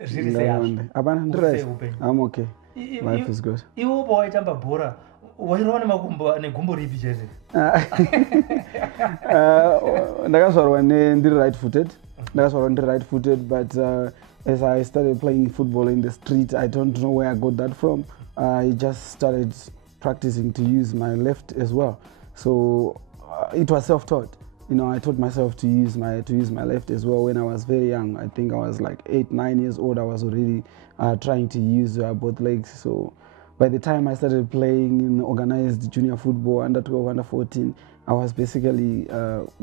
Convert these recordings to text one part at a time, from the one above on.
I'm okay. Life is good. Right-footed, but as I started playing football in the street, I don't know where I got that from. I just started practicing to use my left as well. So it was self-taught. I taught myself to use my left as well when I was very young. I think I was like 8, 9 years old. I was already trying to use both legs. So by the time I started playing in organized junior football, under 12, under 14, I was basically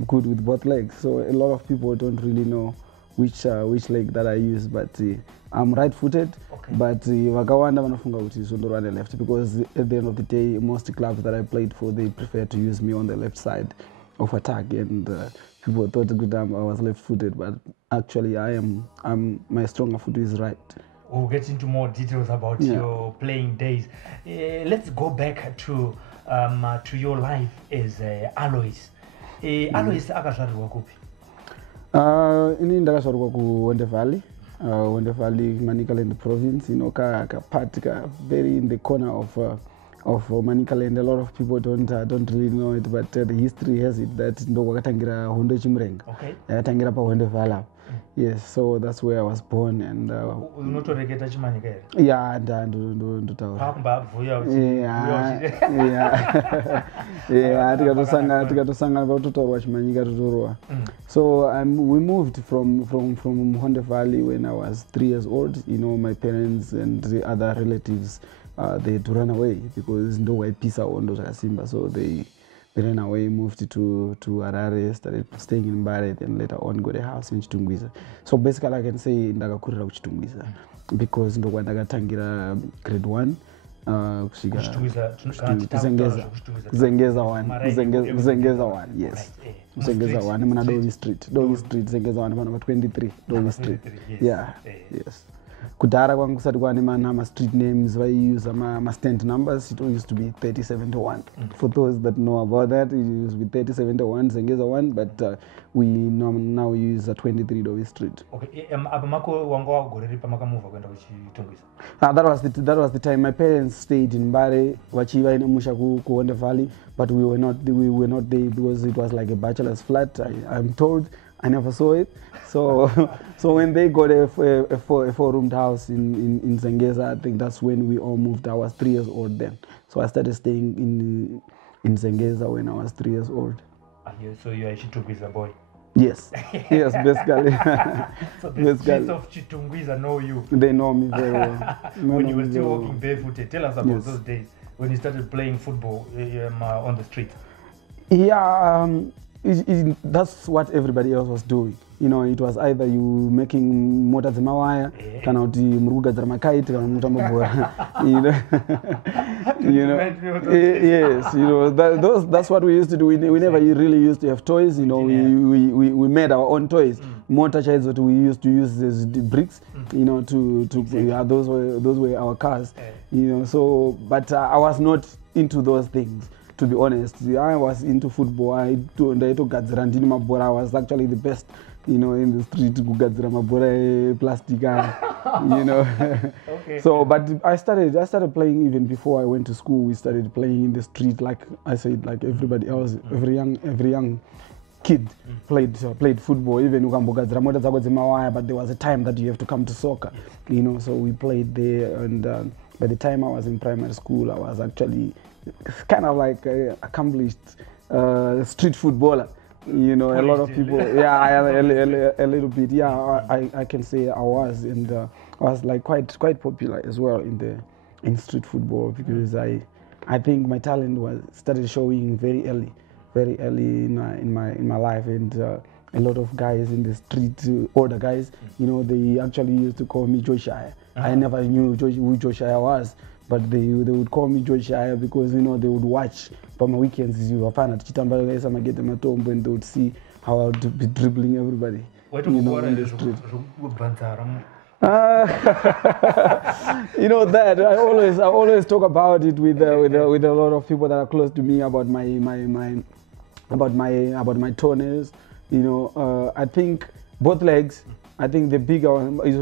good with both legs. So a lot of people don't really know which leg that I use, but I'm right-footed. Okay. But vakawanda vanofunga kuti zvondorwa the left, because at the end of the day, most clubs that I played for, they prefer to use me on the left side of attack, and people thought I was left-footed, but actually my stronger foot is right. We'll get into more details about your playing days. Let's go back to your life as Alois. Alois akazvarwa kupi? Ini ndakazvarwa kuWende Valley. Wende Valley, Manicaland province, part very in the corner of Manicaland. A lot of people don't really know it, but the history has it that ndo kwakatangira Hondo Chimrenga. Okay. Yakatangira pa Wende Valley. Yes, so that's where I was born, and unotoreketa Chimanika here? Yeah, ndotaura. Tikatosangana pakutotaurwa Chimanika totorwa. So we moved from Honde Valley when I was 3 years old. My parents and the other relatives, they had to run away because ndo waipisa Hondo zvakasimba, so they ran away, moved to Harare, started staying in Mbare, and later on got a house in Chitungwiza. So basically I can say ndakakurira kuchitungwiza because ndo ndakatangira grade 1 kusvika Zengeza 1, yes. Zengeza 1 muna Dovi Street, Zengeza 1 pano 23 Dovi Street. Yeah, yes. Kudhara kwangu kusati kwane street names vaiusa stand numbers. It used to be 3071. For those that know about that, it used to be 3071 Zengeza 1, but we now use 23 Dovi Street. Okay. Apamako wangu wagoreri pamakamuva kwenda kuchitungwiza. That was the time my parents stayed in Mbare, vachiva ine musha ku Honde Valley, but we were not there because it was like a bachelor's flat. I'm told. I never saw it. So when they got a four-roomed house in Zengeza, I think that's when we all moved. I was 3 years old then. So I started staying in Zengeza when I was 3 years old. So you are a Chitungwiza boy? Yes. Yes, basically. So the streets of Chitungwiza know you? They know me very well. When you were still walking barefooted, tell us about those days when you started playing football on the street. Yeah, that's what everybody else was doing. It was either you making mota dzemawaya kana kuti muri kugadzira makaiti kana mutambo bhora. Yes, that's what we used to do. We never really used to have toys. We made our own toys. Motor chaids that we used to use as bricks. Those were our cars. So but I was not into those things. To be honest, I was into football. I was actually the best, in the street to gadzira mabhora plastic, Okay. So, but I started playing even before I went to school. We started playing in the street, like I said, like everybody else. Every young kid played football. Even ukambogadzira mota dzako dzemawaya, but there was a time that you have to come to soccer, So we played there, and by the time I was in primary school, I was actually kind of like an accomplished street footballer. A lot of people, a little bit. Yeah, I can say I was, and I was like quite popular as well in street football, because I think my talent started showing very early in my life, and a lot of guys in the street, older guys, they actually used to call me Joe Shire. I never knew who Joe Shire was, but they would call me Joe Shire because they would watch for my weekends. You were fan at Chitamba, and they would see how I would be dribbling everybody. In the street. That I always talk about it with a lot of people that are close to me about my toenails. I think both legs I think the bigger one is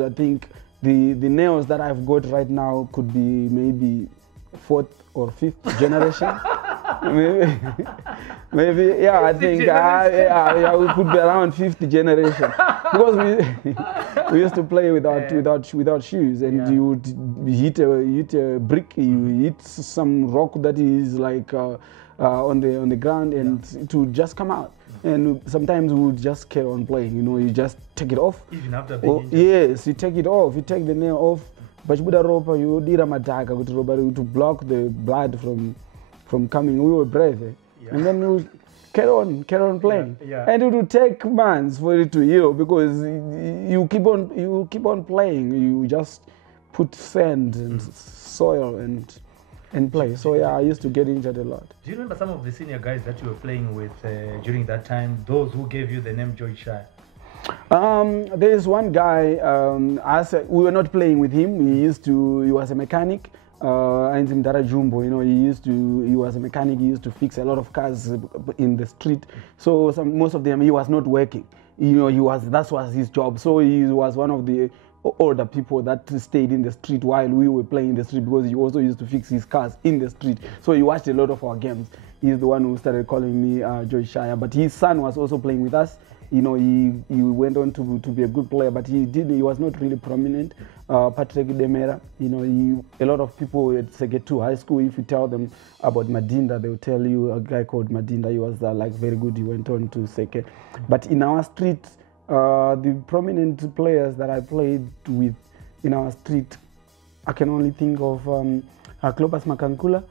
I think the nails that I've got right now could be maybe 4th or 5th generation. maybe yeah. I think we could be around 5th generation because we used to play without shoes, and you would hit a brick, you hit some rock that is like on the ground, and it would just come out. And sometimes we would just carry on playing. You know, you just take it off. Even after being injured. Yes, you take it off. You take the nail off. But you did a mataka to block the blood from coming. We were brave, and then we carry on playing. And it would take months for it to heal because you keep on playing. You just put sand and soil and play. So yeah, I used to get injured a lot. Do you remember some of the senior guys that you were playing with during that time? Those who gave you the name Joy Shire? There is one guy. We were not playing with him. He was a mechanic. And Jumbo, you know, he was a mechanic. He used to fix a lot of cars in the street. So most of them he was not working. You know, that was his job. So he was one of the older people that stayed in the street while we were playing in the street, because he also used to fix his cars in the street. So he watched a lot of our games. He's the one who started calling me Joy Shire. But his son was also playing with us. You know, he went on to be a good player, but he was not really prominent. Patrick Demera, you know, a lot of people at Segetu High School, if you tell them about Madinda, they'll tell you a guy called Madinda. He was like very good. He went on to Seke. But in our street, the prominent players that I played with in our street, I can only think of Clopas Makankula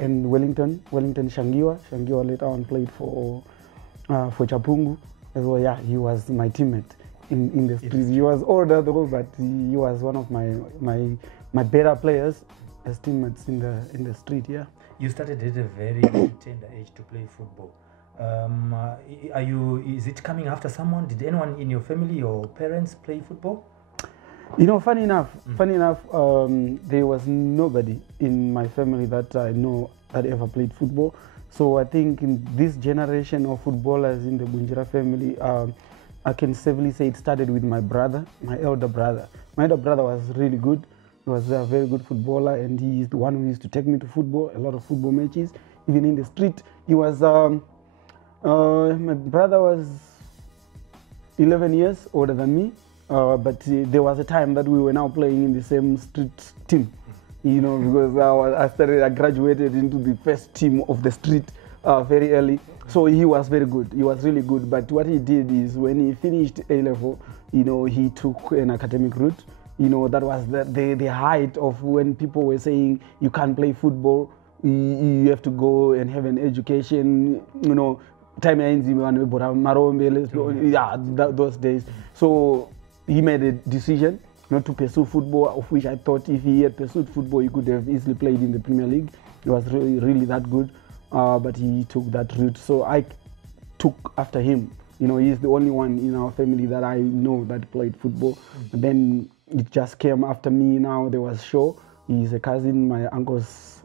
and Wellington Shangiwa. Shangiwa later on played for Chapungu. As well, yeah, he was my teammate in the street. He was older though, but he was one of my better players as teammates in the street. Yeah. You started at a very tender age to play football. Is it coming after someone? Did anyone in your family or parents play football? You know, funny enough, there was nobody in my family that I know that ever played football. So I think in this generation of footballers in the Bunjira family, I can safely say it started with my brother, my elder brother. My elder brother was really good. He was a very good footballer, and he is the one who used to take me to football, a lot of football matches, even in the street. He was, my brother was 11 years older than me, but there was a time that we were now playing in the same street team. You know, because I graduated into the first team of the street very early. So he was very good. He was really good. But what he did is when he finished A-level, you know, he took an academic route. You know, that was the height of when people were saying you can't play football, you have to go and have an education, you know, those days. So he made a decision not to pursue football, of which I thought if he had pursued football, he could have easily played in the Premier League. He was really that good, but he took that route. So I took after him. You know, he's the only one in our family that I know that played football. And then it just came after me. Now there was Shaw. He's a cousin, my uncle's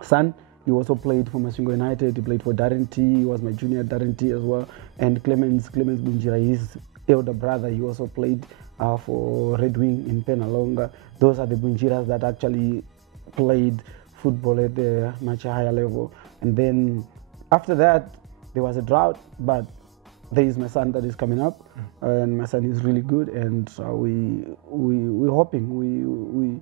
son. He also played for Masingo United. He played for Darenti. He was my junior at Darenti as well. And Clemens Bunjira, his elder brother, he also played for Red Wing in Penalonga. Those are the Bunjiras that actually played football at a much higher level. And then after that, there was a drought, but there is my son that is coming up, and my son is really good, and we're hoping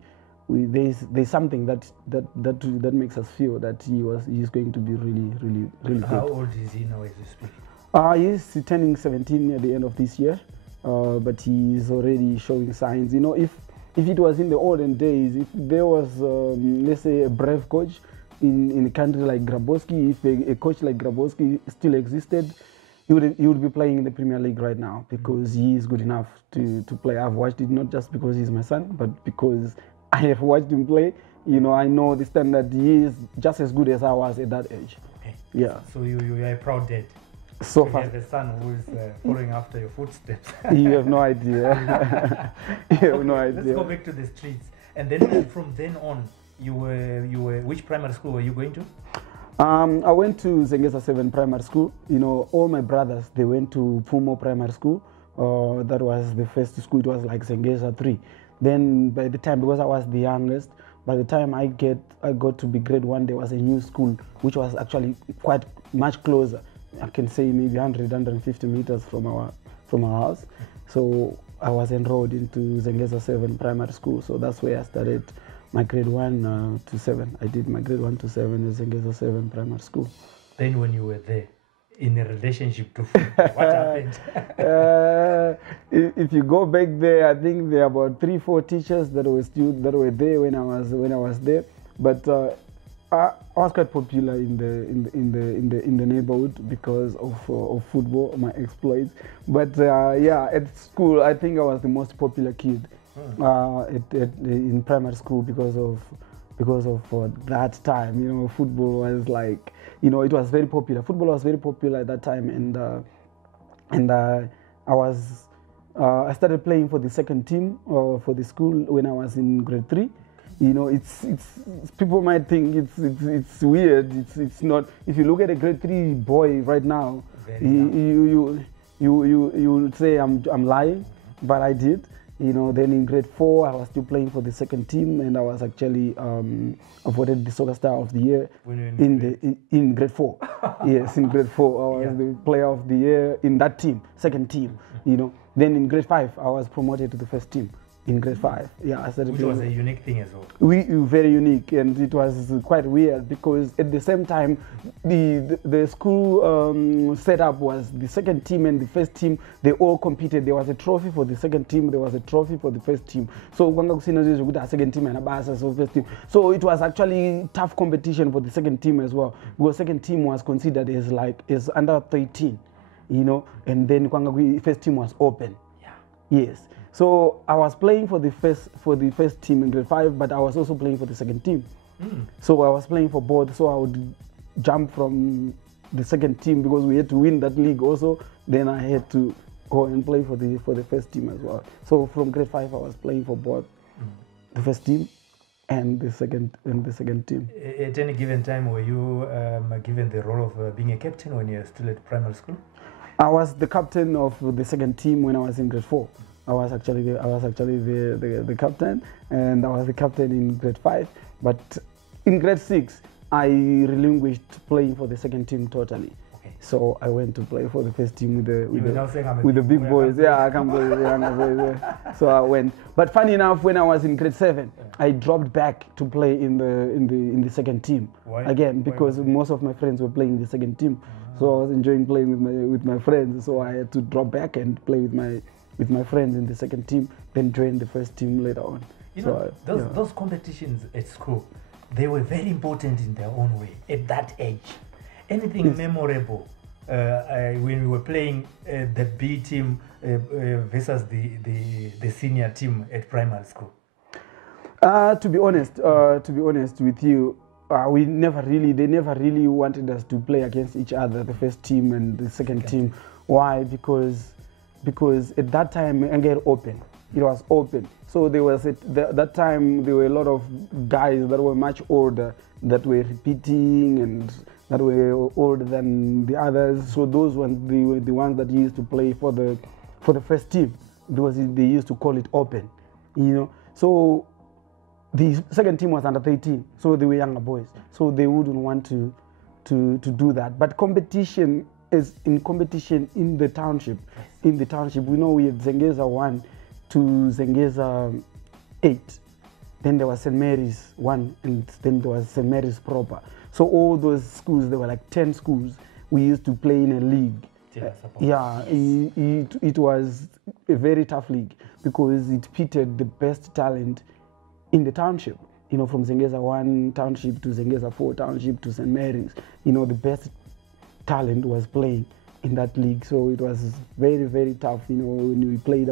there's something that makes us feel that he's going to be really good. How old is he now as you speak? He's turning 17 at the end of this year, but he's already showing signs. You know, if it was in the olden days, if there was, let's say, a brave coach in a country like Grabowski, if a coach like Grabowski still existed, he would be playing in the Premier League right now, because he is good enough to play. I've watched it not just because he's my son, but because I have watched him play. You know, I know the standard. He is just as good as I was at that age. Okay. Yeah. So you are a proud dad. So far. You have a son who is following after your footsteps. You have no idea. You have no idea. Let's go back to the streets. And then from then on, you were which primary school were you going to? I went to Zengeza 7 primary school. You know, all my brothers, they went to Pumo primary school. That was the first school. It was like Zengeza 3. Then by the time, because I was the youngest, by the time I got to be grade 1, there was a new school, which was actually quite much closer. I can say maybe 150 meters from our house. So I was enrolled into Zengeza 7 primary school. So that's where I started my grade 1 to 7. I did my grade 1 to 7 at Zengeza 7 primary school. Then when you were there, in a relationship to football, what happened? If you go back there, I think there are about 3-4 teachers that were there when I was there. But I was quite popular in the neighborhood because of football, my exploits. But yeah, at school, I think I was the most popular kid in primary school because of that time. You know, football was like, you know, it was very popular. Football was very popular at that time, and I started playing for the second team for the school when I was in grade 3. You know, it's people might think it's weird. It's not. If you look at a grade 3 boy right now, you would say I'm lying, but I did. You know, then in grade 4, I was still playing for the second team, and I was actually awarded the soccer star of the year in grade 4. Yes, in grade 4, I was the player of the year in that team, second team. You know, then in grade 5, I was promoted to the first team. In grade 5, yeah, I started. Which was a unique thing as well. Very unique, and it was quite weird because at the same time, the school setup was the second team and the first team. They all competed. There was a trophy for the second team. There was a trophy for the first team. So second team and first team. So it was actually tough competition for the second team as well, because second team was considered as under 13, you know, and then first team was open. Yeah. Yes. So I was playing for the first team in grade 5, but I was also playing for the second team. So I was playing for both. So I would jump from the second team because we had to win that league also. Then I had to go and play for the first team as well. So from grade 5, I was playing for both the first team and the second team. At any given time, were you given the role of being a captain when you were still at primary school? I was the captain of the second team when I was in grade 4. I was actually the captain, and I was the captain in grade 5. But in grade 6, I relinquished playing for the second team totally. Okay. So I went to play for the first team with the big boys. Yeah, I can play with the younger boys. Yeah. So I went. But funny enough, when I was in grade 7, I dropped back to play in the second team. Why? Again, because most of my friends were playing in the second team. So I was enjoying playing with my friends. So I had to drop back and play with my friends in the second team, then join the first team later on. You know, those competitions at school, they were very important in their own way at that age. Anything memorable when we were playing the B team versus the senior team at primary school? To be honest with you, they never really wanted us to play against each other, the first team and the second team. Why? Because at that time, it was open. So there was that time there were a lot of guys that were much older that were repeating and that were older than the others. So those ones, they were the ones that used to play for the first team, because they used to call it open, you know. So the second team was under 13, so they were younger boys. So they wouldn't want to do that. But competition is in the township. In the township, we know we had Zengeza 1 to Zengeza 8. Then there was St. Mary's 1, and then there was St. Mary's proper. So all those schools, there were like 10 schools. We used to play in a league. Yeah, it was a very tough league because it pitted the best talent in the township. You know, from Zengeza 1 township to Zengeza 4 township to St. Mary's. You know, the best talent was playing in that league. So it was very, very tough. You know, when we played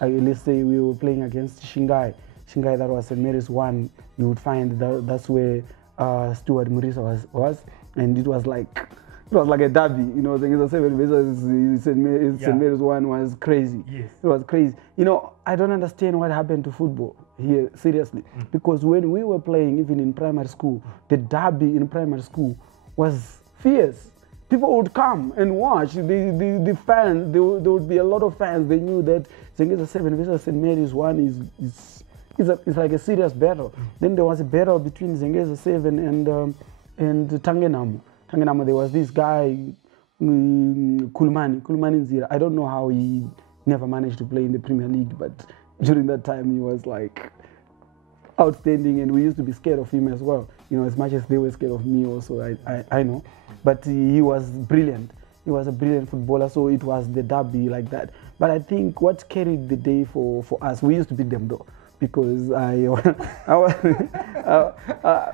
let's say we were playing against Shingai, that was St. Mary's 1, you would find that's where Stuart Murisa was, and it was like a derby. You know, Zengeza 7 versus St. Mary's 1 was crazy. Yes. It was crazy. You know, I don't understand what happened to football here, seriously, because when we were playing, even in primary school, the derby in primary school was fierce. People would come and watch. The fans, there would be a lot of fans. They knew that Zengeza 7 versus St. Mary's 1 is like a serious battle. Then there was a battle between Zengeza 7 and Tangenamo. Tangenamo, there was this guy, Kulumani Nzira. I don't know how he never managed to play in the Premier League, but during that time he was like outstanding, and we used to be scared of him as well. You know, as much as they were scared of me also, I know. But he was brilliant. He was a brilliant footballer, so it was the derby like that. But I think what carried the day for us, we used to beat them though, because I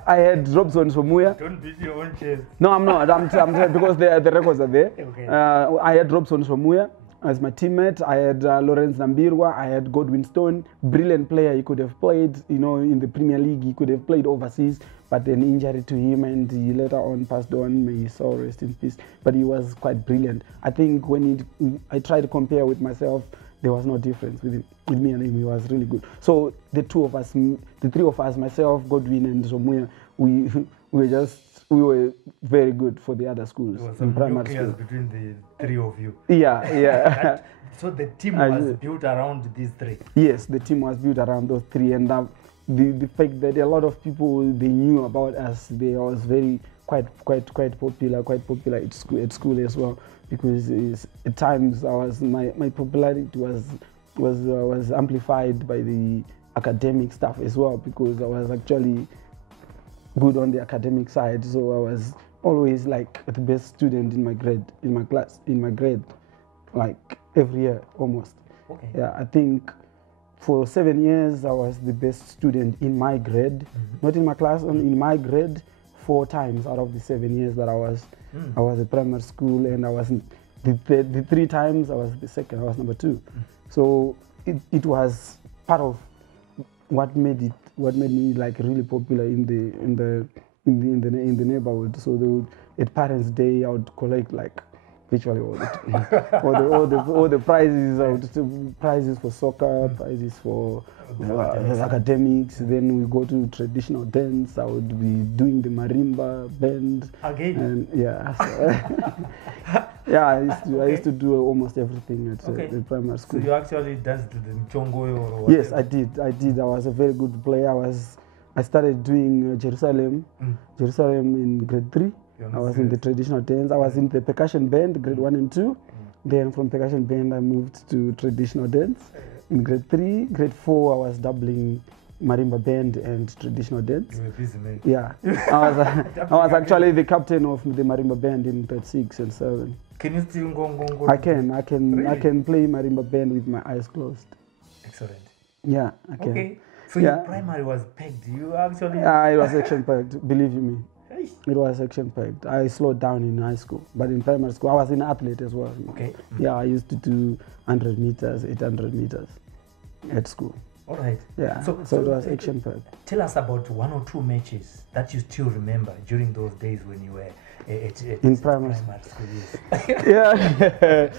had Robson Somuya. Don't beat your own chest. No, I'm not. I'm because the records are there. Okay. I had Robson Somuya as my teammate. I had Lawrence Nambirwa. I had Godwin Stone. Brilliant player. He could have played, you know, in the Premier League. He could have played overseas, but an injury to him, and he later on passed on. May his soul rest in peace. But he was quite brilliant. I think when I tried to compare with myself, there was no difference with him. With me and him, he was really good. So the three of us, myself, Godwin, and Somuya, we were very good for the other schools in primary school. Between the three of you. Yeah. So the team was built around these three. Yes, the team was built around those three, and the fact that a lot of people, they knew about us, they was quite popular at school as well, because at times my popularity was amplified by the academic stuff as well, because I was actually good on the academic side. So I was always like the best student in my grade, like every year almost. Okay. Yeah, I think for 7 years I was the best student in my grade, not in my class, in my grade 4 times out of the 7 years that I was at primary school, and I was the 3 times I was the second. I was number 2. So it was part of what made me like really popular in the neighborhood. So at Parents' Day I would collect like virtually all the prizes. Prizes for soccer, prizes for academics. Then we go to traditional dance. I would be doing the marimba band again. And yeah, I used to do almost everything at the primary school. So you actually danced to the Mchongo or whatever? Yes, I did. I was a very good player. I started doing Jerusalem in grade 3. I was in the traditional dance. I was in the percussion band, grade 1 and 2. Then from percussion band, I moved to traditional dance. In grade 3, grade 4, I was doubling marimba band and traditional dance. You were busy, man. Yeah, I was actually the captain of the marimba band in grade 6 and 7. Can you still go? I can. Really? I can play marimba band with my eyes closed. Excellent. Yeah, I can. Okay. So your primary was pegged. You actually. It was action packed. Believe you me. It was action packed. I slowed down in high school, but in primary school I was an athlete as well. Okay. Yeah, I used to do 100 meters, 800 meters at school. All right. Yeah. So it was action packed. Tell us about 1 or 2 matches that you still remember during those days when you were in primary school. Yeah.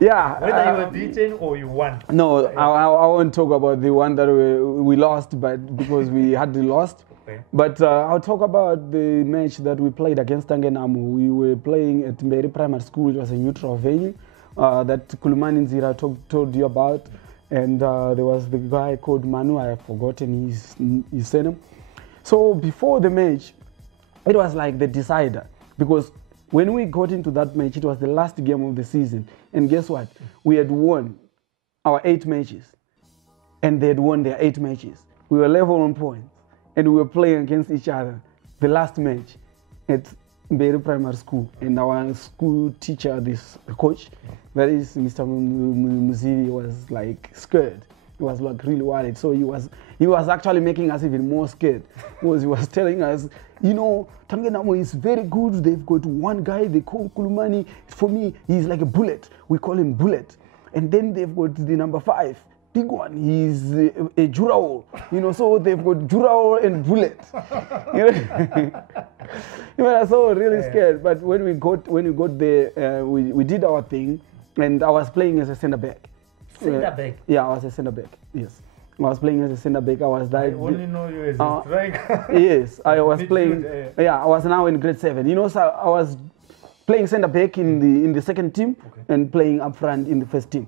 Yeah. Whether you were beaten or you won. No, I won't talk about the one that we lost, but because we had lost. Okay. But I'll talk about the match that we played against Tangenamo. We were playing at Mberi Primary School. It was a neutral venue that Kulumani Nzira told you about. And there was the guy called Manu. I have forgotten his surname. So before the match, it was like the decider. Because when we got into that match, it was the last game of the season. And guess what? We had won our 8 matches. And they had won their 8 matches. We were level on points. And we were playing against each other. The last match at Mberi Primary School. And our school teacher, the coach, that is Mr. Muzivi, was like scared. He was like really worried. So he was actually making us even more scared. Because he was telling us, you know, Tangenamo is very good. They've got one guy, they call Kulumani. For me, he's like a bullet. We call him Bullet. And then they've got the number 5. Big one, he's a Jurao, you know, so they've got Jurao and Bullet. You know, so really scared. But when we got there, we did our thing, and I was playing as a center back. Center back? Yeah, I was a center back. Yes, I was playing as a centre back. I was I like, only know you as a striker. yes, I was Midfield, playing. Yeah, I was now in grade 7. You know, so I was playing centre back in the second team and playing up front in the first team.